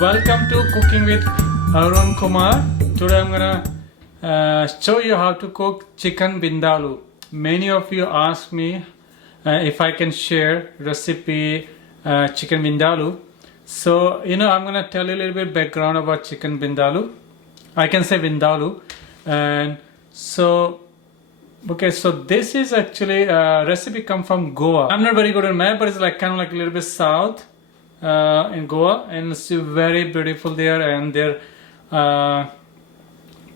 Welcome to Cooking with Arun Kumar. Today I'm gonna show you how to cook chicken vindaloo. Many of you asked me if I can share recipe chicken vindaloo. So I'm gonna tell you a little bit background about chicken vindaloo. I can say vindaloo, and so so this is actually a recipe come from Goa. I'm not very good at map, but it's like kind of like a little bit south in Goa, and it's very beautiful there, and their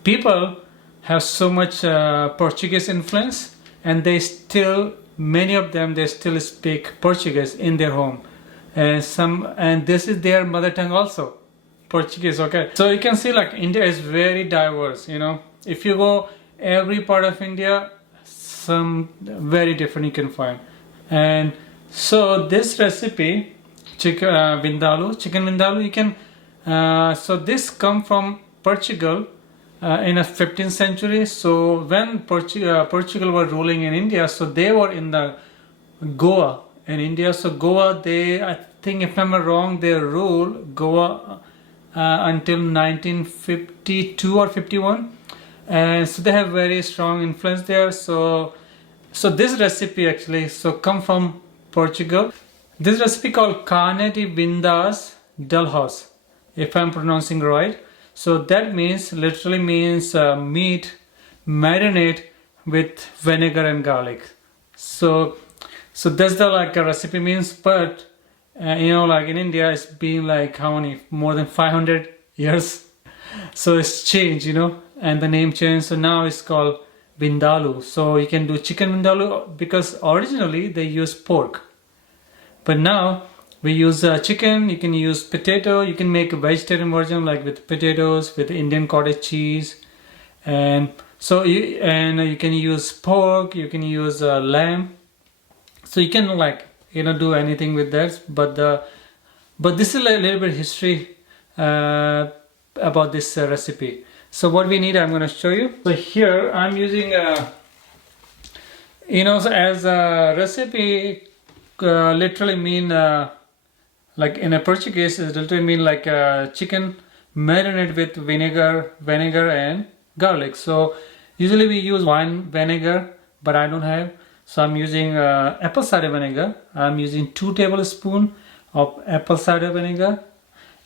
people have so much Portuguese influence, and they still, many of them, they still speak Portuguese in their home, and this is their mother tongue also, Portuguese. Okay, so you can see like India is very diverse. If you go every part of India, some very different you can find. And so this recipe, chicken vindaloo, you can so this come from Portugal in the 15th century. So when Portugal were ruling in India, so they were in the Goa in India. So Goa, I think if I'm not wrong, they ruled Goa until 1952 or 51, and so they have very strong influence there. So this recipe actually come from Portugal. This recipe called carne de vindas delhos, if I'm pronouncing right. So that means, literally means meat marinate with vinegar and garlic. So that's the like a recipe means. But like in India, it's been like how many, more than 500 years. So it's changed, and the name changed. So now it's called vindaloo. So you can do chicken vindaloo because originally they used pork. But now we use chicken. You can use potato. You can make a vegetarian version like with potatoes, with Indian cottage cheese, and so you can use pork. You can use lamb. So you can do anything with that. But this is a little bit history about this recipe. So what we need, I'm going to show you. So here I'm using so as a recipe. Literally mean like in a Portuguese, it literally mean like chicken marinade with vinegar and garlic. So usually we use wine vinegar, but I don't have, so I'm using apple cider vinegar. I'm using 2 tablespoons of apple cider vinegar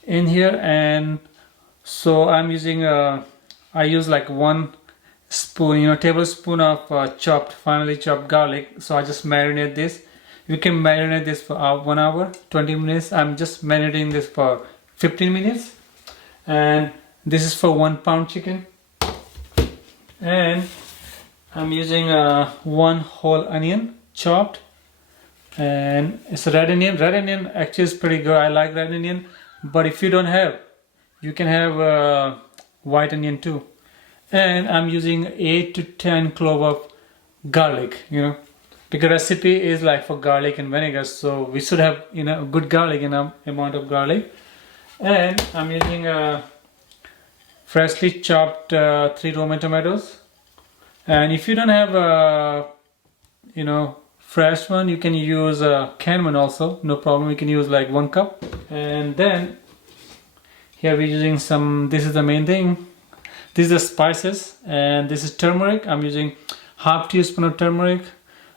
in here, and so I'm using I use like 1 spoon, tablespoon of finely chopped garlic. So I just marinate this. You can marinate this for 1 hour, 20 minutes. I'm just marinating this for 15 minutes. And this is for 1 pound chicken. And I'm using 1 whole onion chopped. And it's a red onion. Red onion actually is pretty good. I like red onion. But if you don't have, you can have white onion too. And I'm using 8 to 10 clove of garlic, because recipe is like for garlic and vinegar, so we should have good garlic, amount of garlic. And I'm using freshly chopped 3 Roma tomatoes. And if you don't have fresh one, you can use canned one also, no problem. You can use like 1 cup. And then here we're using some, this is the main thing, these are the spices, and this is turmeric. I'm using half teaspoon of turmeric.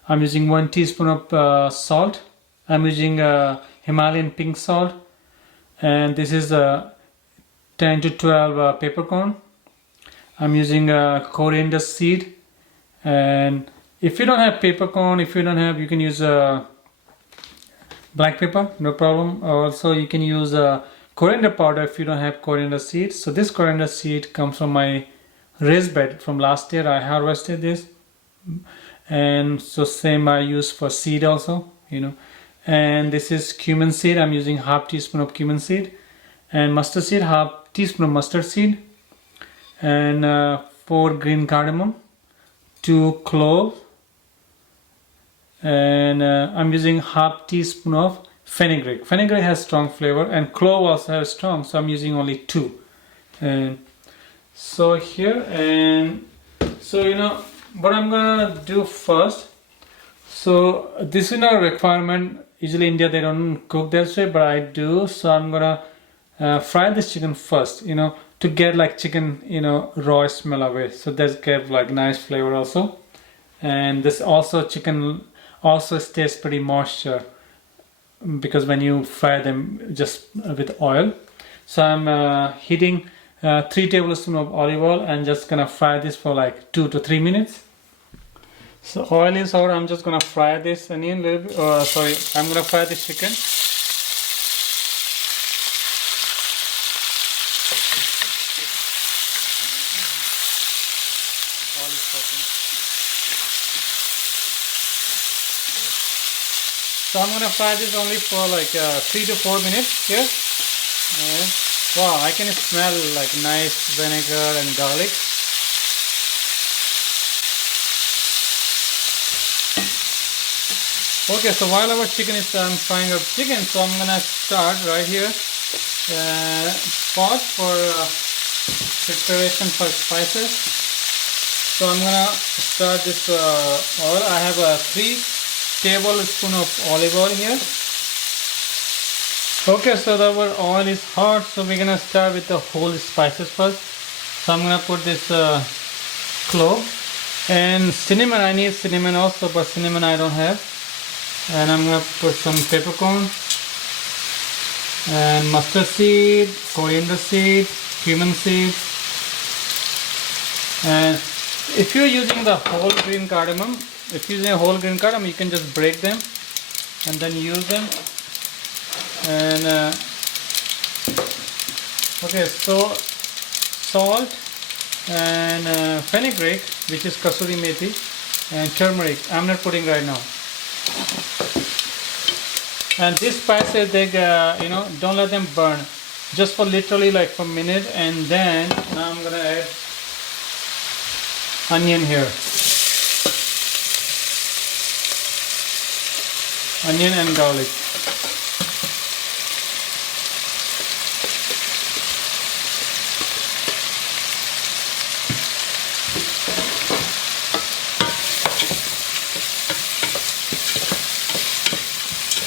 I'm using 1 teaspoon of salt. I'm using Himalayan pink salt, and this is 10 to 12 peppercorn. I'm using coriander seed, and if you don't have peppercorn, you can use black pepper, no problem. Also you can use coriander powder if you don't have coriander seed. So this coriander seed comes from my raised bed from last year. I harvested this, and so same I use for seed also, And this is cumin seed. I'm using half teaspoon of cumin seed, and mustard seed, half teaspoon of mustard seed, and 4 green cardamom, 2 clove, and I'm using half teaspoon of fenugreek. Fenugreek has strong flavor, and clove also has strong, so I'm using only 2. And so here, and so what I'm gonna do first. So this is not a requirement. Usually India they don't cook that way, but I do. So I'm gonna fry this chicken first, to get like chicken, raw smell away. So that's give like nice flavor also. And this also chicken also stays pretty moisture because when you fry them just with oil. So I'm heating 3 tablespoons of olive oil and just gonna fry this for like 2 to 3 minutes. So oil is hot. I'm just gonna fry this onion a little bit. I'm gonna fry this chicken. So I'm gonna fry this only for like 3 to 4 minutes here. And wow, I can smell like nice vinegar and garlic. Okay, so while our chicken is frying up chicken, so I'm gonna start right here pot for preparation for spices. So I'm gonna start this oil. I have 3 tablespoons of olive oil here. Okay, so our oil is hot, so we're gonna start with the whole spices first. So I'm gonna put this clove and cinnamon. I need cinnamon also, but cinnamon I don't have. And I'm gonna put some peppercorn and mustard seed, coriander seed, cumin seed. And if you're using the whole green cardamom, you can just break them and then use them. And okay, so salt and fenugreek, which is kasuri methi, and turmeric. I'm not putting right now. And these spices, they don't let them burn, just for literally like for a minute. And then now I'm gonna add onion here, onion and garlic.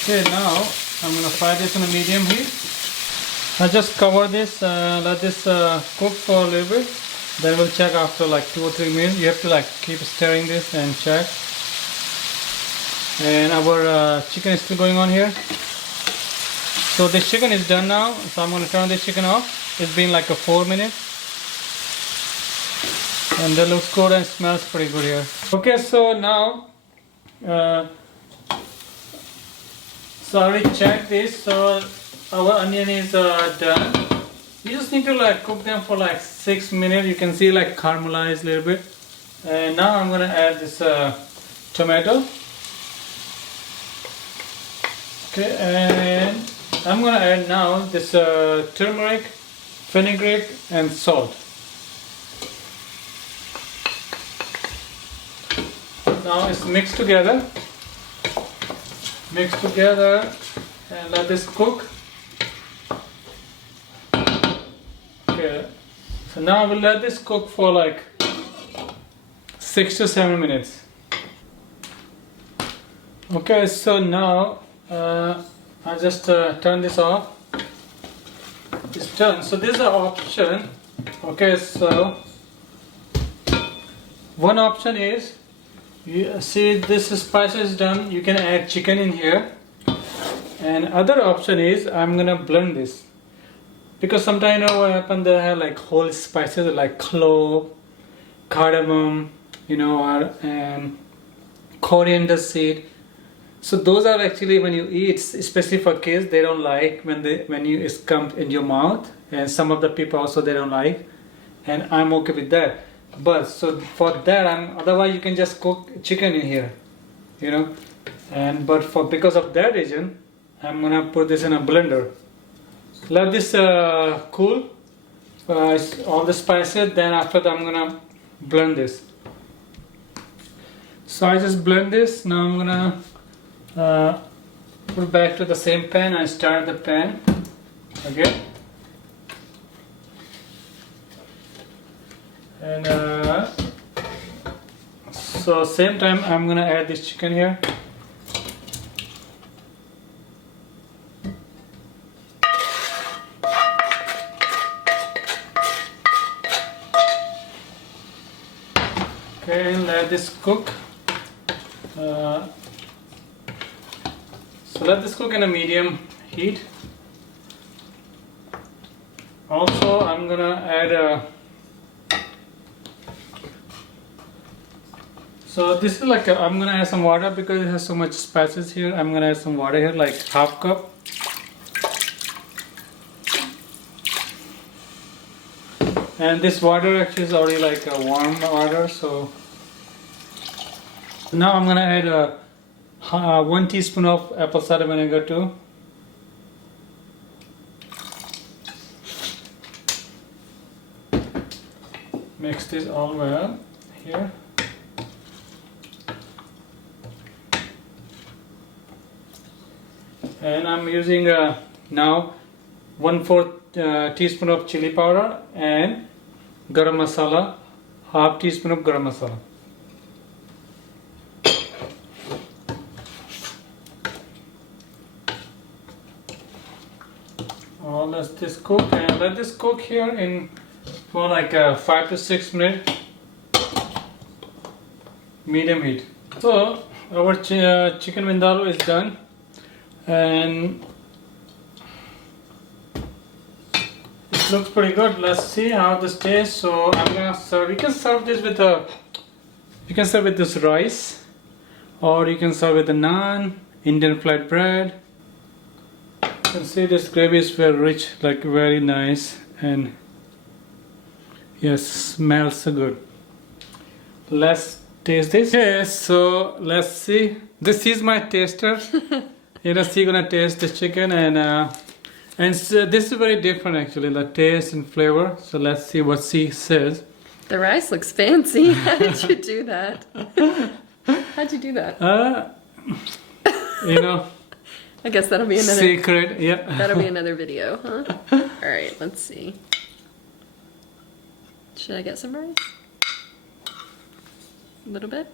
Okay, now I'm gonna fry this on a medium heat. I just cover this, let this cook for a little bit. Then we'll check after like 2 or 3 minutes. You have to like keep stirring this and check. And our chicken is still going on here. So this chicken is done now. So I'm gonna turn this chicken off. It's been like 4 minutes. And that looks good and smells pretty good here. Okay, so now so I already checked this, so our onion is done. You just need to like cook them for like 6 minutes. You can see like caramelize a little bit. And now I'm gonna add this tomato. Okay, and I'm gonna add now this turmeric, fenugreek, and salt. Now it's mixed together. Mix together and let this cook. Okay, so now we'll let this cook for like 6 to 7 minutes. Okay, so now I just turn this off. It's done. So this is an option. Okay, so one option is, you see this spice is done, you can add chicken in here. And other option is I'm gonna blend this, because sometimes you know what happens, they have like whole spices like clove, cardamom, and coriander seed. So those are actually, when you eat, especially for kids, they don't like when it comes in your mouth, and some of the people also they don't like, and I'm okay with that. But so for that, otherwise you can just cook chicken in here, but because of that reason, I'm gonna put this in a blender. Let this cool, all the spices. Then after that, I'm gonna blend this. So I just blend this. Now I'm gonna put back to the same pan. I start the pan again. And so same time I'm gonna add this chicken here. Okay, and let this cook. So let this cook in a medium heat. Also, I'm gonna add so this is like I'm gonna add some water because it has so much spices here. I'm gonna add some water here, like half cup. And this water actually is already like a warm water, so now I'm gonna add 1 teaspoon of apple cider vinegar too. Mix this all well here. And I'm using now 1/4 teaspoon of chili powder and garam masala, half teaspoon of garam masala. Let this cook, and let this cook here in for like 5 to 6 minutes, medium heat. So our chicken vindaloo is done, and it looks pretty good. Let's see how this tastes. So I'm gonna serve. You can serve this with this rice, or you can serve with the naan, Indian flat bread. You can see this gravy is very rich, like very nice, and yes, smells so good. Let's taste this. Yes, so let's see. This is my taster. She's gonna taste the chicken, and so this is very different actually, the taste and flavor. So let's see what she says. The rice looks fancy. How did you do that? How'd you do that? I guess that'll be another secret. Yeah. That'll be another video, huh? All right, let's see. Should I get some rice? A little bit.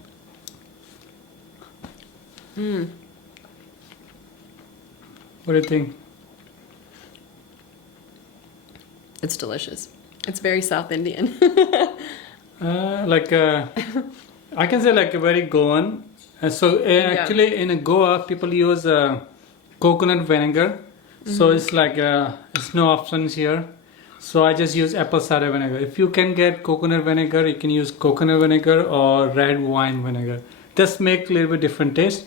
What do you think? It's delicious. It's very South Indian. I can say like a very Goan. Actually in Goa people use coconut vinegar. So it's like it's no options here. So I just use apple cider vinegar. If you can get coconut vinegar, you can use coconut vinegar or red wine vinegar. Just make a little bit different taste,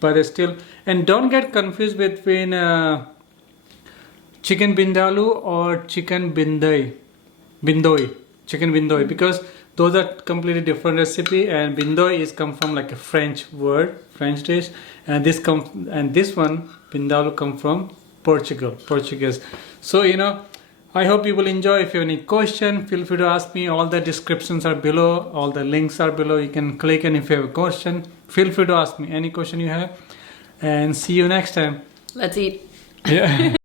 but it's still. And don't get confused between chicken vindaloo or chicken bindoi, because those are completely different recipe. And bindoi is come from like a French word, French dish, and this one vindaloo come from Portuguese. So I hope you will enjoy. If you have any question, feel free to ask me. All the descriptions are below, all the links are below. You can click, and if you have a question, feel free to ask me any question you have. And see you next time. Let's eat. Yeah.